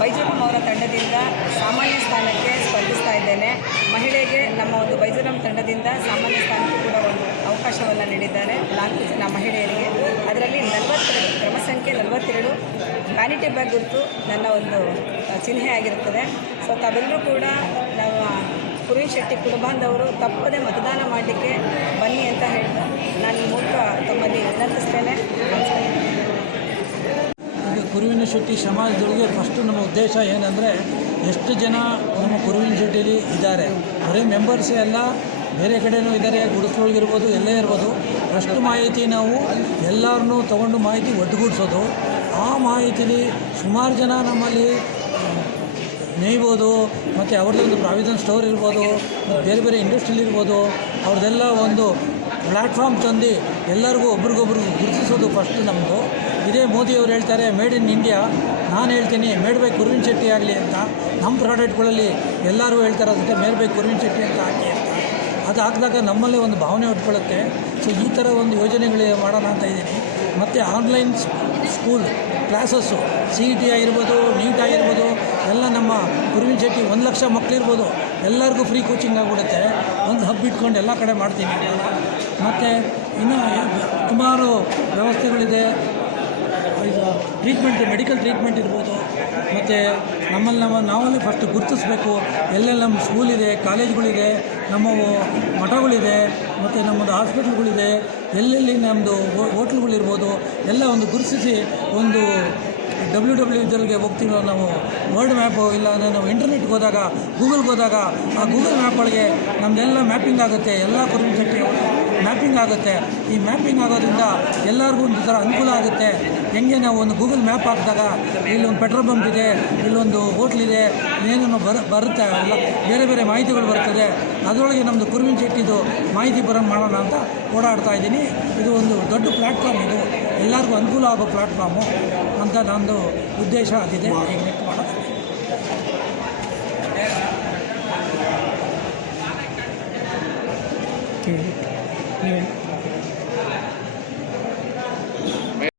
ಬೈಜುರಾಮ್ ಅವರ ತಂಡದಿಂದ ಸಾಮಾನ್ಯ ಸ್ಥಾನಕ್ಕೆ ಸ್ಪರ್ಧಿಸ್ತಾ ಇದ್ದೇನೆ. ಮಹಿಳೆಗೆ ನಮ್ಮ ಒಂದು ಬೈಜುರಾಮ್ ತಂಡದಿಂದ ಸಾಮಾನ್ಯ ಸ್ಥಾನಕ್ಕೂ ಕೂಡ ಒಂದು ಅವಕಾಶವನ್ನು ನೀಡಿದ್ದಾರೆ 4 ಜನ ಮಹಿಳೆಯರಿಗೆ. ಅದರಲ್ಲಿ 42 ಕ್ರಮ ಸಂಖ್ಯೆ 42 ವ್ಯಾನಿಟಿ ಬ್ಯಾಗ್ ಗುರುತು ನನ್ನ ಒಂದು ಚಿಹ್ನೆ ಆಗಿರುತ್ತದೆ. ಸೊ ತಾವೆಲ್ಲರೂ ಕೂಡ ನಮ್ಮ ಕುರುವಿನ್ ಶೆಟ್ಟಿ ಕುಟುಂಬದವರು ತಪ್ಪದೆ ಮತದಾನ ಮಾಡಲಿಕ್ಕೆ ಬನ್ನಿ ಅಂತ ಹೇಳ್ತಾ ನಾನು ಈ ಮೂಲಕ ತಮ್ಮಲ್ಲಿ ವಿನಂತಿಸ್ತೇನೆ. ಕುರುವಿನ ಶೆಟ್ಟಿ ಸಮಾಜದೊಳಗೆ ಫಸ್ಟು ನಮ್ಮ ಉದ್ದೇಶ ಏನಂದರೆ ಎಷ್ಟು ಜನ ನಮ್ಮ ಕುರುವಿನ ಶೆಟ್ಟಿಲಿ ಇದ್ದಾರೆ, ಬರೀ ಮೆಂಬರ್ಸೇ ಅಲ್ಲ, ಬೇರೆ ಕಡೆಯೂ ಇದ್ದಾರೆ, ಗುಡಿಸ್ಲೊಳಗಿರ್ಬೋದು, ಎಲ್ಲೇ ಇರ್ಬೋದು. ಅಷ್ಟು ಮಾಹಿತಿ ನಾವು ಎಲ್ಲರನ್ನೂ ತೊಗೊಂಡು ಮಾಹಿತಿ ಒಟ್ಟುಗೂಡಿಸೋದು. ಆ ಮಾಹಿತಿಲಿ ಸುಮಾರು ಜನ ನಮ್ಮಲ್ಲಿ ನೇಯ್ಬೋದು, ಮತ್ತು ಅವ್ರದ್ದೊಂದು ಪ್ರಾವಿಷನ್ ಸ್ಟೋರ್ ಇರ್ಬೋದು, ಮತ್ತು ಬೇರೆ ಬೇರೆ ಇಂಡಸ್ಟ್ರಿಲಿ ಇರ್ಬೋದು, ಅವ್ರದ್ದೆಲ್ಲ ಒಂದು ಪ್ಲ್ಯಾಟ್ಫಾರ್ಮ್ ತಂದು ಎಲ್ಲರಿಗೂ ಒಬ್ರಿಗೊಬ್ರು ಗುರುತಿಸೋದು ಫಸ್ಟು ನಮ್ಮದು. ಇದೇ ಮೋದಿಯವರು ಹೇಳ್ತಾರೆ ಮೇಡ್ ಇನ್ ಇಂಡಿಯಾ, ನಾನು ಹೇಳ್ತೀನಿ ಮೇಡ್ ಬೈ ಕುರುವಿನ್ ಶೆಟ್ಟಿ ಆಗಲಿ ಅಂತ. ನಮ್ಮ ಪ್ರಾಡಕ್ಟ್ಗಳಲ್ಲಿ ಎಲ್ಲರೂ ಹೇಳ್ತಾರೆ ಅದಕ್ಕೆ ಮೇಡ್ ಬೈ ಕುರುವಿನ್ ಶೆಟ್ಟಿ ಅಂತ ಹಾಕಿ ಅಂತ. ಅದು ಹಾಕಿದಾಗ ನಮ್ಮಲ್ಲೇ ಒಂದು ಭಾವನೆ ಉಟ್ಕೊಳ್ಳುತ್ತೆ. ಸೊ ಈ ಥರ ಒಂದು ಯೋಜನೆಗಳು ಮಾಡೋಣ ಅಂತ ಇದ್ದೀನಿ. ಮತ್ತು ಆನ್ಲೈನ್ ಸ್ಕೂಲ್ ಕ್ಲಾಸಸ್ಸು CET ಆಗಿರ್ಬೋದು, ನೀಟ್ ಆಗಿರ್ಬೋದು, ಎಲ್ಲ ನಮ್ಮ ಕುರುವಿನ್ ಶೆಟ್ಟಿ 1 ಲಕ್ಷ ಮಕ್ಕಳಿರ್ಬೋದು, ಎಲ್ಲರಿಗೂ ಫ್ರೀ ಕೋಚಿಂಗ್ ಆಗಿಬಿಡುತ್ತೆ. ಒಂದು ಹಬ್ ಇಟ್ಕೊಂಡು ಎಲ್ಲ ಕಡೆ ಮಾಡ್ತೀನಿ. ಮತ್ತು ಇನ್ನೂ ಸುಮಾರು ವ್ಯವಸ್ಥೆಗಳಿದೆ. ಇದು ಟ್ರೀಟ್ಮೆಂಟ್, ಮೆಡಿಕಲ್ ಟ್ರೀಟ್ಮೆಂಟ್ ಇರ್ಬೋದು. ಮತ್ತು ನಾವಲ್ಲಿ ಫಸ್ಟ್ ಗುರುತಿಸ್ಬೇಕು ಎಲ್ಲೆಲ್ಲ ನಮ್ಮ ಸ್ಕೂಲಿದೆ, ಕಾಲೇಜ್ಗಳಿದೆ, ನಮ್ಮ ಮಠಗಳಿದೆ, ಮತ್ತು ನಮ್ಮದು ಹಾಸ್ಪಿಟ್ಲ್ಗಳಿದೆ, ಎಲ್ಲೆಲ್ಲಿ ನಮ್ಮದು ಹೋಟ್ಲ್ಗಳಿರ್ಬೋದು, ಎಲ್ಲ ಒಂದು ಗುರುತಿಸಿ ಒಂದು WWW ಹೋಗ್ತೀವಿ ನಾವು. ವರ್ಲ್ಡ್ ಮ್ಯಾಪು ಇಲ್ಲ ನಾವು ಇಂಟರ್ನೆಟ್ಗೆ ಹೋದಾಗ, ಗೂಗಲ್ಗೆ ಹೋದಾಗ ಆ ಗೂಗಲ್ ಮ್ಯಾಪ್ ಒಳಗೆ ನಮ್ಮದೆಲ್ಲ ಮ್ಯಾಪಿಂಗ್ ಆಗುತ್ತೆ, ಎಲ್ಲ ಕುರುವಿನ್ ಶೆಟ್ಟಿ ಮ್ಯಾಪಿಂಗ್ ಆಗುತ್ತೆ. ಈ ಮ್ಯಾಪಿಂಗ್ ಆಗೋದ್ರಿಂದ ಎಲ್ಲರಿಗೂ ಒಂದು ಥರ ಅನುಕೂಲ ಆಗುತ್ತೆ. ಹೆಂಗೆ ನಾವು ಒಂದು ಗೂಗಲ್ ಮ್ಯಾಪ್ ಹಾಕಿದಾಗ ಇಲ್ಲೊಂದು ಪೆಟ್ರೋಲ್ ಬಂಕ್ ಇದೆ, ಇಲ್ಲೊಂದು ಹೋಟ್ಲಿದೆ, ಏನೇನೋ ಬರುತ್ತೆ, ಎಲ್ಲ ಬೇರೆ ಬೇರೆ ಮಾಹಿತಿಗಳು ಬರ್ತದೆ. ಅದರೊಳಗೆ ನಮ್ಮದು ಕುರುವಿನ್ ಶೆಟ್ಟಿದು ಮಾಹಿತಿ ಮಾಡೋಣ ಅಂತ ಓಡಾಡ್ತಾ ಇದ್ದೀನಿ. ಇದು ಒಂದು ದೊಡ್ಡ ಪ್ಲ್ಯಾಟ್ಫಾರ್ಮ್, ಇದು ಎಲ್ಲರಿಗೂ ಅನುಕೂಲ ಆಗೋ ಪ್ಲ್ಯಾಟ್ಫಾರ್ಮು ಅಂತ ನಂದು ಉದ್ದೇಶ ಆಗಿದೆ. ಈಗ ನೆಟ್ ಮಾಡೋದು